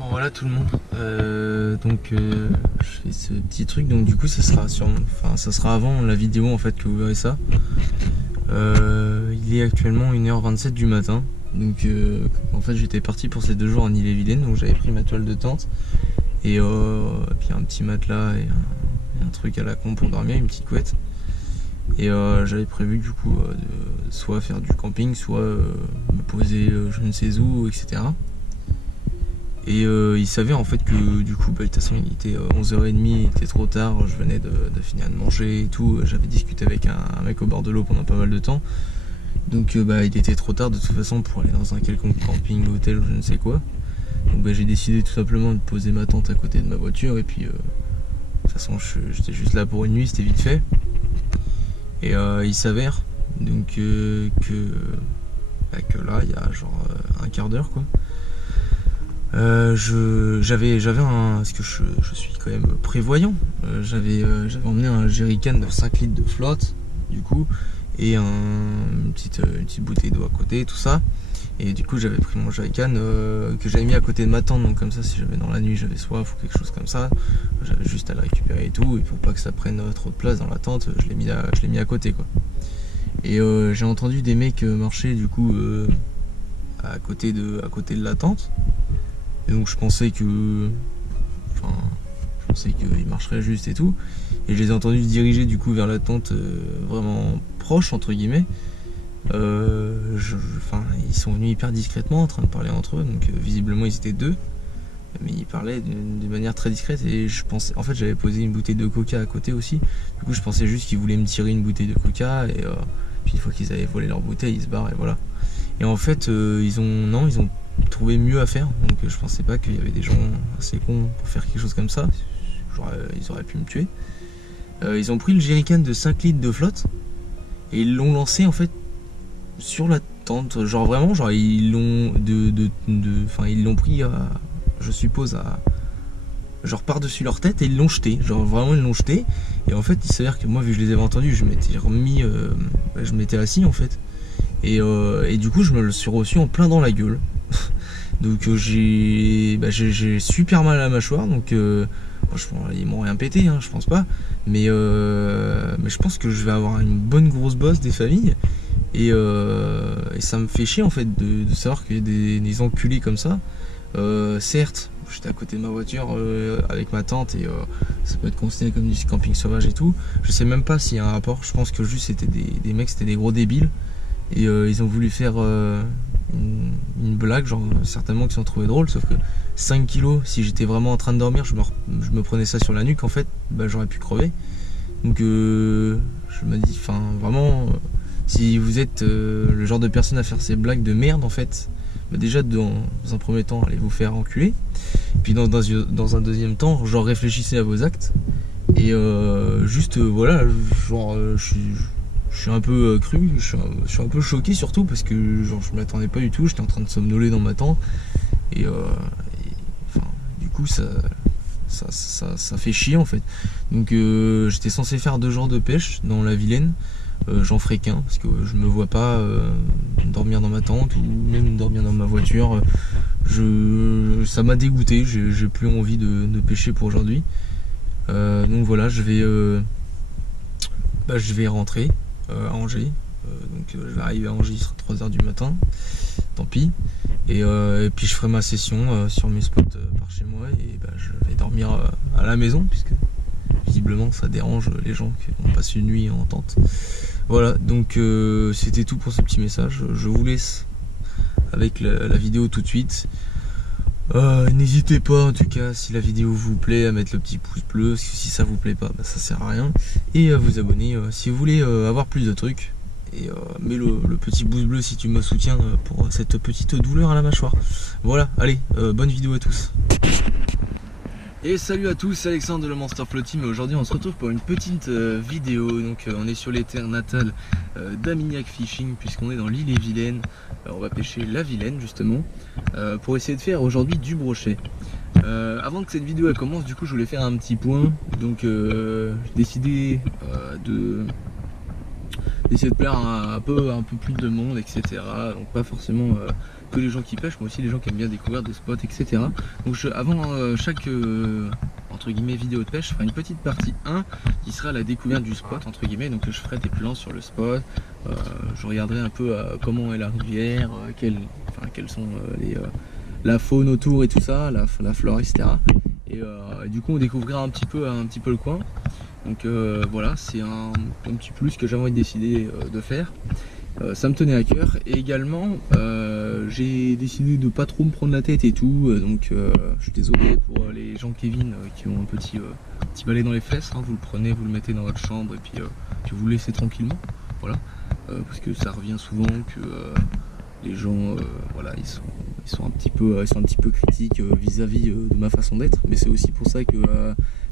Bon voilà tout le monde, je fais ce petit truc, donc du coup ça sera ça sera avant la vidéo en fait que vous verrez ça. Il est actuellement 1h27 du matin, donc en fait j'étais parti pour ces 2 jours en Ille-et-Vilaine, donc j'avais pris ma toile de tente et puis un petit matelas et un truc à la con pour dormir, une petite couette. Et j'avais prévu du coup de soit faire du camping, soit me poser je ne sais où, etc. Et il s'avère en fait que du coup de toute façon il était 11h30, il était trop tard, je venais de finir de manger et tout, j'avais discuté avec un mec au bord de l'eau pendant pas mal de temps. Donc il était trop tard de toute façon pour aller dans un quelconque camping, hôtel ou je ne sais quoi. Donc j'ai décidé tout simplement de poser ma tente à côté de ma voiture et puis de toute façon j'étais juste là pour une nuit, c'était vite fait. Et il s'avère donc que là il y a genre un quart d'heure quoi. J'avais parce que je suis quand même prévoyant, j'avais emmené un jerrycan de 5 litres de flotte du coup et une petite bouteille d'eau à côté, tout ça. Et du coup j'avais pris mon jerrycan que j'avais mis à côté de ma tente, donc comme ça si jamais dans la nuit j'avais soif ou quelque chose comme ça, j'avais juste à le récupérer et tout, et pour pas que ça prenne trop de place dans la tente, je l'ai mis à côté quoi. Et j'ai entendu des mecs marcher du coup à côté de la tente. Et donc je pensais qu'ils marcheraient juste et tout. Et je les ai entendus se diriger du coup vers la tente vraiment proche entre guillemets. Ils sont venus hyper discrètement en train de parler entre eux. Donc visiblement ils étaient 2. Mais ils parlaient de manière très discrète. Et je pensais, en fait j'avais posé une bouteille de coca à côté aussi. Du coup je pensais juste qu'ils voulaient me tirer une bouteille de coca. Et puis une fois qu'ils avaient volé leur bouteille, ils se barrent et voilà. Et en fait ils ont trouvé mieux à faire, donc je pensais pas qu'il y avait des gens assez cons pour faire quelque chose comme ça. Ils auraient pu me tuer. Ils ont pris le jerrycan de 5 litres de flotte et ils l'ont lancé en fait sur la tente, genre vraiment, genre ils l'ont ils l'ont pris je suppose genre par-dessus leur tête et ils l'ont jeté, genre vraiment ils l'ont jeté. Et en fait il s'avère que moi, vu que je les avais entendus, je m'étais remis, je m'étais assis en fait. Et du coup je me le suis reçu en plein dans la gueule. Donc j'ai super mal à la mâchoire, donc franchement ils m'ont rien pété, hein, je pense pas, mais je pense que je vais avoir une bonne grosse bosse des familles. Et ça me fait chier en fait de savoir qu'il y a des enculés comme ça. Certes j'étais à côté de ma voiture avec ma tante et ça peut être considéré comme du camping sauvage et tout. Je sais même pas s'il y a un rapport, je pense que juste c'était des mecs, c'était des gros débiles. Et ils ont voulu faire une blague, genre certainement qu'ils ont trouvé drôle, sauf que 5 kilos, si j'étais vraiment en train de dormir, je me prenais ça sur la nuque, en fait, j'aurais pu crever. Donc je me dis, vraiment, si vous êtes le genre de personne à faire ces blagues de merde, en fait, déjà dans un premier temps, allez vous faire enculer. Puis dans un deuxième temps, genre réfléchissez à vos actes. Et voilà, genre je suis un peu cru, je suis un peu choqué surtout parce que genre je m'attendais pas du tout, j'étais en train de somnoler dans ma tente et du coup ça fait chier en fait. Donc j'étais censé faire 2 jours de pêche dans la Vilaine, j'en ferai qu'un parce que je me vois pas dormir dans ma tente ou même dormir dans ma voiture. Ça m'a dégoûté, j'ai plus envie de pêcher pour aujourd'hui. Donc voilà, je vais rentrer à Angers, donc je vais arriver à Angers, il sera 3h du matin, tant pis, et puis je ferai ma session sur mes spots par chez moi et je vais dormir à la maison puisque visiblement ça dérange les gens qui ont passé une nuit en tente. Voilà, donc c'était tout pour ce petit message, je vous laisse avec la vidéo tout de suite. N'hésitez pas en tout cas, si la vidéo vous plaît, à mettre le petit pouce bleu, parce que si ça vous plaît pas, ça sert à rien, et à vous abonner si vous voulez avoir plus de trucs, et mets le petit pouce bleu si tu me soutiens pour cette petite douleur à la mâchoire. Voilà, allez, bonne vidéo à tous. Et salut à tous, c'est Alexandre de le Monster Flow Team et aujourd'hui on se retrouve pour une petite vidéo. Donc on est sur les terres natales d'Amignac Fishing puisqu'on est dans l'Ille-et-Vilaine. On va pêcher la Vilaine justement pour essayer de faire aujourd'hui du brochet. Avant que cette vidéo elle commence, du coup je voulais faire un petit point. Donc j'ai décidé d'essayer de plaire un peu plus de monde, etc. Donc pas forcément que les gens qui pêchent, mais aussi les gens qui aiment bien découvrir des spots, etc. Donc avant chaque entre guillemets vidéo de pêche, je ferai une petite partie 1 qui sera la découverte du spot entre guillemets. Donc je ferai des plans sur le spot, je regarderai un peu comment est la rivière, quelles sont la faune autour et tout ça, la flore, etc. Et du coup on découvrira un petit peu le coin. Donc voilà, c'est un petit plus que j'avais envie de décider de faire. Ça me tenait à cœur. Et également j'ai décidé de pas trop me prendre la tête et tout. Donc je suis désolé pour les gens Kevin qui ont un petit balai dans les fesses, hein. Vous le prenez, vous le mettez dans votre chambre et puis vous le laissez tranquillement. Voilà. Parce que ça revient souvent que les gens voilà, ils sont un petit peu critiques vis-à-vis de ma façon d'être, mais c'est aussi pour ça que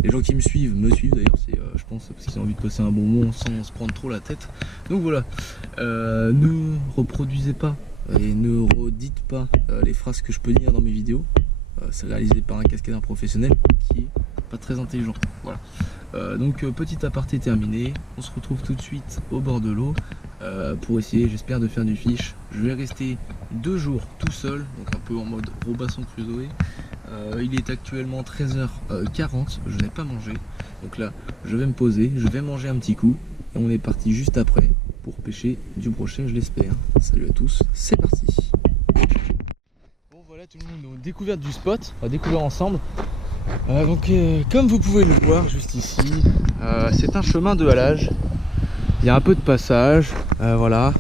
les gens qui me suivent d'ailleurs, c'est je pense parce qu'ils ont envie de passer un bon moment sans se prendre trop la tête. Donc voilà, ne reproduisez pas et ne redites pas les phrases que je peux dire dans mes vidéos. C'est réalisé par un cascadeur professionnel qui est pas très intelligent. Voilà. Donc petit aparté terminé, on se retrouve tout de suite au bord de l'eau pour essayer, j'espère, de faire du fish. Je vais rester 2 jours tout seul, donc un peu en mode Robinson Crusoe. Il est actuellement 13h40, je n'ai pas mangé, donc là je vais me poser, je vais manger un petit coup et on est parti juste après pour pêcher du brochet, je l'espère. Salut à tous, c'est parti. Bon voilà tout le monde, donc découverte du spot, on va découvrir ensemble. Donc comme vous pouvez le voir juste ici, c'est un chemin de halage. Il y a un peu de passage, voilà.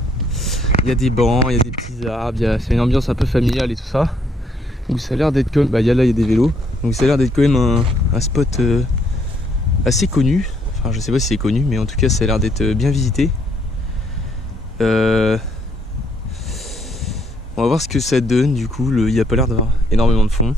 Il y a des bancs, il y a des petits arbres, c'est une ambiance un peu familiale et tout ça. Donc ça a l'air d'être comme, là il y a des vélos. Donc ça a l'air d'être quand même un spot assez connu. Enfin je sais pas si c'est connu, mais en tout cas ça a l'air d'être bien visité. On va voir ce que ça donne du coup, il n'y a pas l'air d'avoir énormément de fond.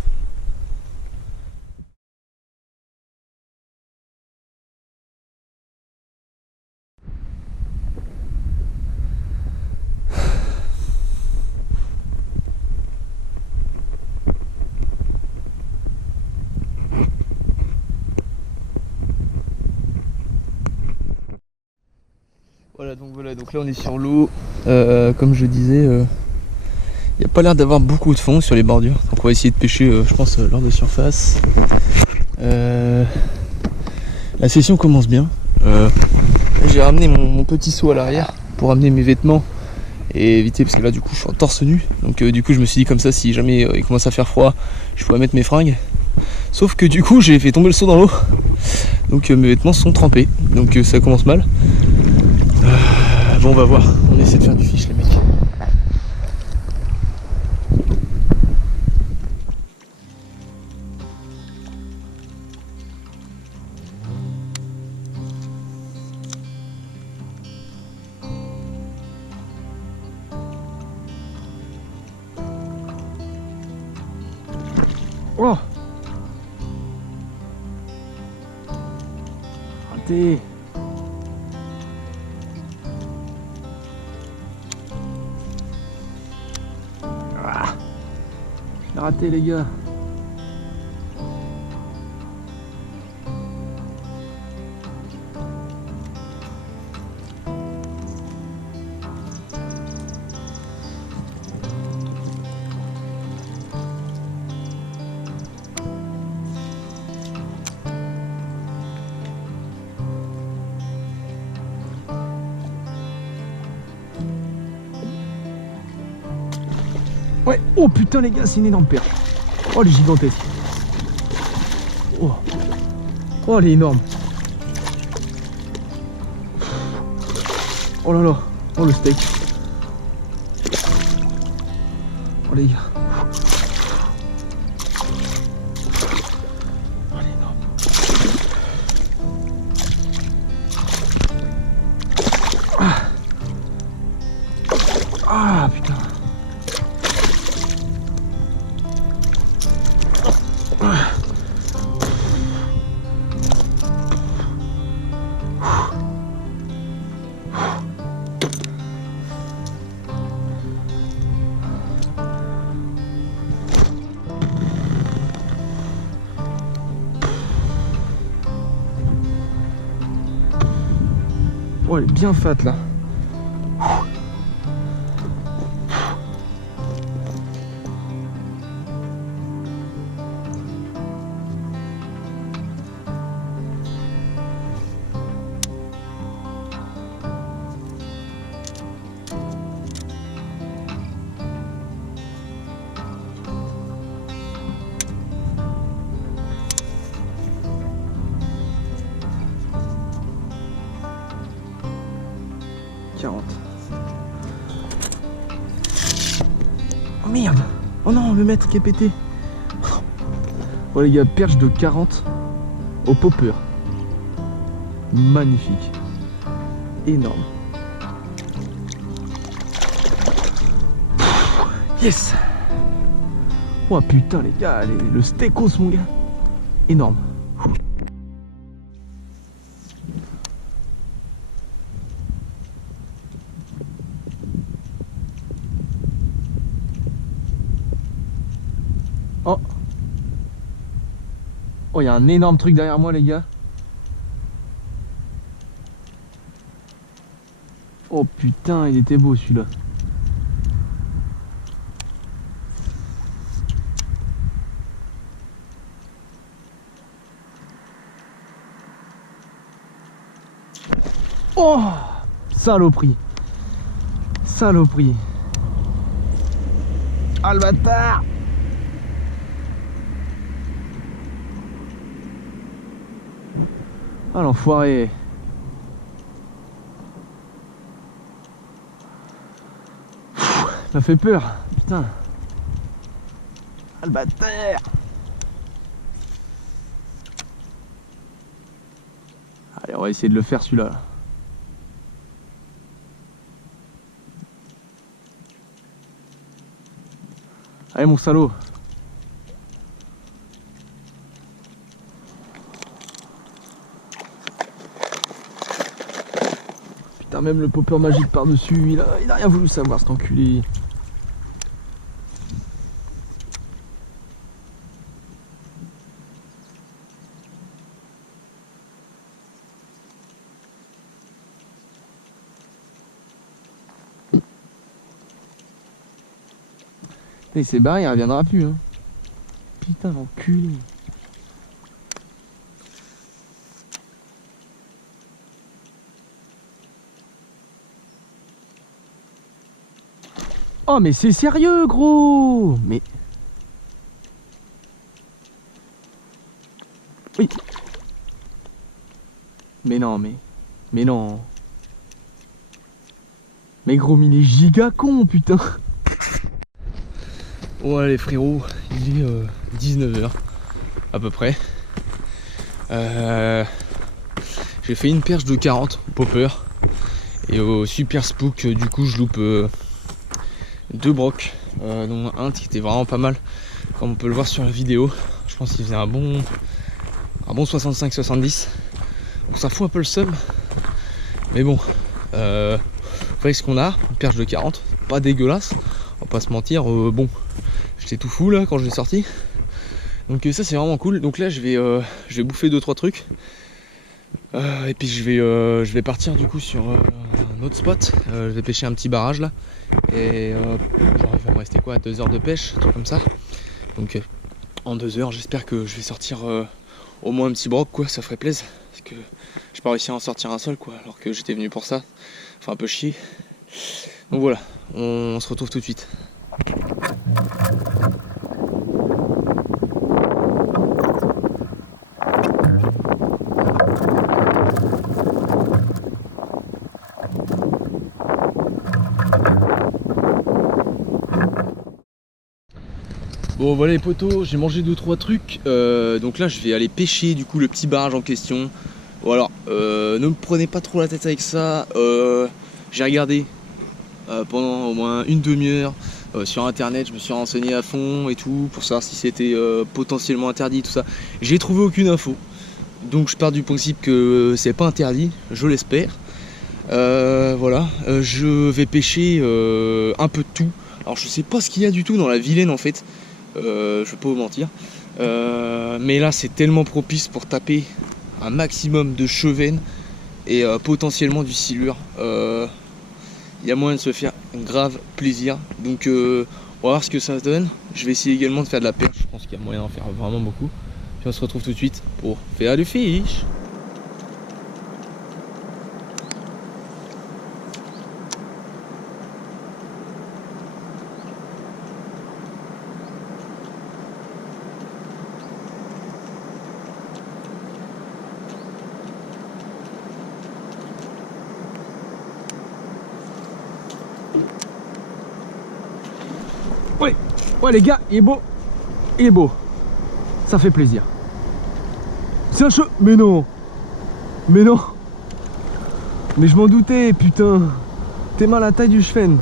Voilà, donc là on est sur l'eau, comme je disais, il n'y a pas l'air d'avoir beaucoup de fond sur les bordures, donc on va essayer de pêcher je pense lors de surface. La session commence bien, j'ai ramené mon petit seau à l'arrière pour amener mes vêtements et éviter, parce que là du coup je suis en torse nu, donc du coup je me suis dit comme ça si jamais il commence à faire froid je pourrais mettre mes fringues, sauf que du coup j'ai fait tomber le seau dans l'eau, donc mes vêtements sont trempés, donc ça commence mal. Bon on va voir, on essaie de faire du fish les mecs. Oh, raté. Raté les gars. Ouais, oh putain les gars, c'est une énorme perche. Oh, elle est gigantesque. Oh, oh elle est énorme. Oh là là, oh le steak. Oh les gars. Oh elle est énorme. Ah putain. Oh, elle est bien fat là. nerveux mètre qui est pété. Oh les gars, perche de 40 au popper. Magnifique. Énorme. Yes. Oh putain les gars, le stécos mon gars. Énorme. Oh. Oh, il y a un énorme truc derrière moi les gars. Oh putain, il était beau celui-là. Oh, saloperie. Saloperie. Ah le bâtard. Ah l'enfoiré. Ça m'a fait peur. Putain. Ah le bâtard. Allez, on va essayer de le faire celui-là. Allez mon salaud. Putain, même le popper magique par-dessus, il a rien voulu savoir cet enculé. Il s'est barré, il reviendra plus. Hein. Putain, l'enculé. Oh, mais c'est sérieux, gros. Mais... Oui. Mais non, mais non. Mais gros, mais il est giga con, putain. Ouais les frérots, il est 19 h à peu près. J'ai fait une perche de 40 au popper. Et au super spook, du coup je loupe 2 brocs, dont un qui était vraiment pas mal, comme on peut le voir sur la vidéo. Je pense qu'il faisait un bon 65-70. Donc ça fout un peu le seum. Mais bon, vous voyez ce qu'on a, une perche de 40, pas dégueulasse, on va pas se mentir, bon. J'étais tout fou là quand je l'ai sorti. Donc ça c'est vraiment cool. Donc là je vais bouffer 2-3 trucs. Et puis je vais partir du coup sur un autre spot. Je vais pêcher un petit barrage là. Et genre il va me rester quoi, 2 heures de pêche, un truc comme ça. Donc en 2 heures j'espère que je vais sortir au moins un petit broc quoi, ça ferait plaisir. Parce que j'ai pas réussi à en sortir un seul quoi, alors que j'étais venu pour ça. Enfin un peu chier. Donc voilà, on se retrouve tout de suite. Bon voilà les potos, j'ai mangé 2-3 trucs, donc là je vais aller pêcher du coup le petit barrage en question. Bon alors, ne me prenez pas trop la tête avec ça, j'ai regardé pendant au moins une demi-heure sur internet, je me suis renseigné à fond et tout pour savoir si c'était potentiellement interdit, tout ça. J'ai trouvé aucune info, donc je pars du principe que c'est pas interdit, je l'espère. Voilà, je vais pêcher un peu de tout. Alors je sais pas ce qu'il y a du tout dans la Vilaine en fait. Je vais pas vous mentir, mais là c'est tellement propice pour taper un maximum de chevennes et potentiellement du silure. Il y a moyen de se faire un grave plaisir, donc on va voir ce que ça donne. Je vais essayer également de faire de la perche, je pense qu'il y a moyen d'en faire vraiment beaucoup. Puis on se retrouve tout de suite pour faire du fish. Ouais. Ouais les gars, il est beau. Il est beau. Ça fait plaisir. C'est un cheveu. Mais non. Mais non. Mais je m'en doutais, putain. T'es mal à la taille du chevenne.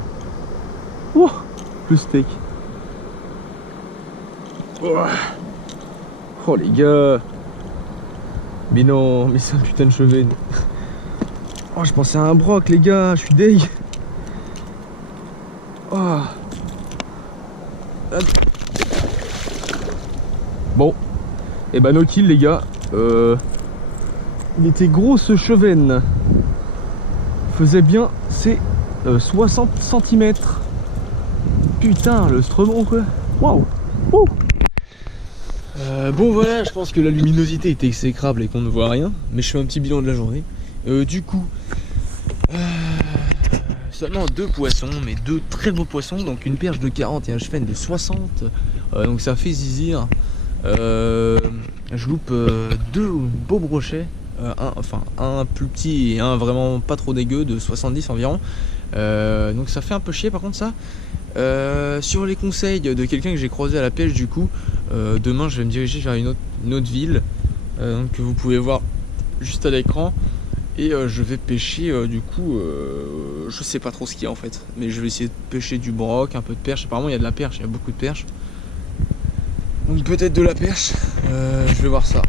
Oh, le steak. Oh les gars. Mais non, mais c'est un putain de chevenne. Oh, je pensais à un broc les gars, je suis deg. Oh. Bon, et bah no kill les gars. Il était gros ce chevenne. Faisait bien ses 60 cm. Putain, le stremon quoi. Waouh. Bon voilà, je pense que la luminosité était exécrable et qu'on ne voit rien. Mais je fais un petit bilan de la journée. Du coup, seulement 2 poissons, mais 2 très beaux poissons. Donc une perche de 40 et un chevenne de 60. Donc ça fait zizir. Je loupe 2 beaux brochets. Un plus petit et un vraiment pas trop dégueu de 70 environ. Donc ça fait un peu chier par contre ça. Sur les conseils de quelqu'un que j'ai croisé à la pêche, du coup, demain je vais me diriger vers une autre ville que vous pouvez voir juste à l'écran. Et je vais pêcher du coup, je sais pas trop ce qu'il y a en fait, mais je vais essayer de pêcher du broc, un peu de perche. Apparemment il y a de la perche, il y a beaucoup de perche. Donc peut-être de la perche, je vais voir ça.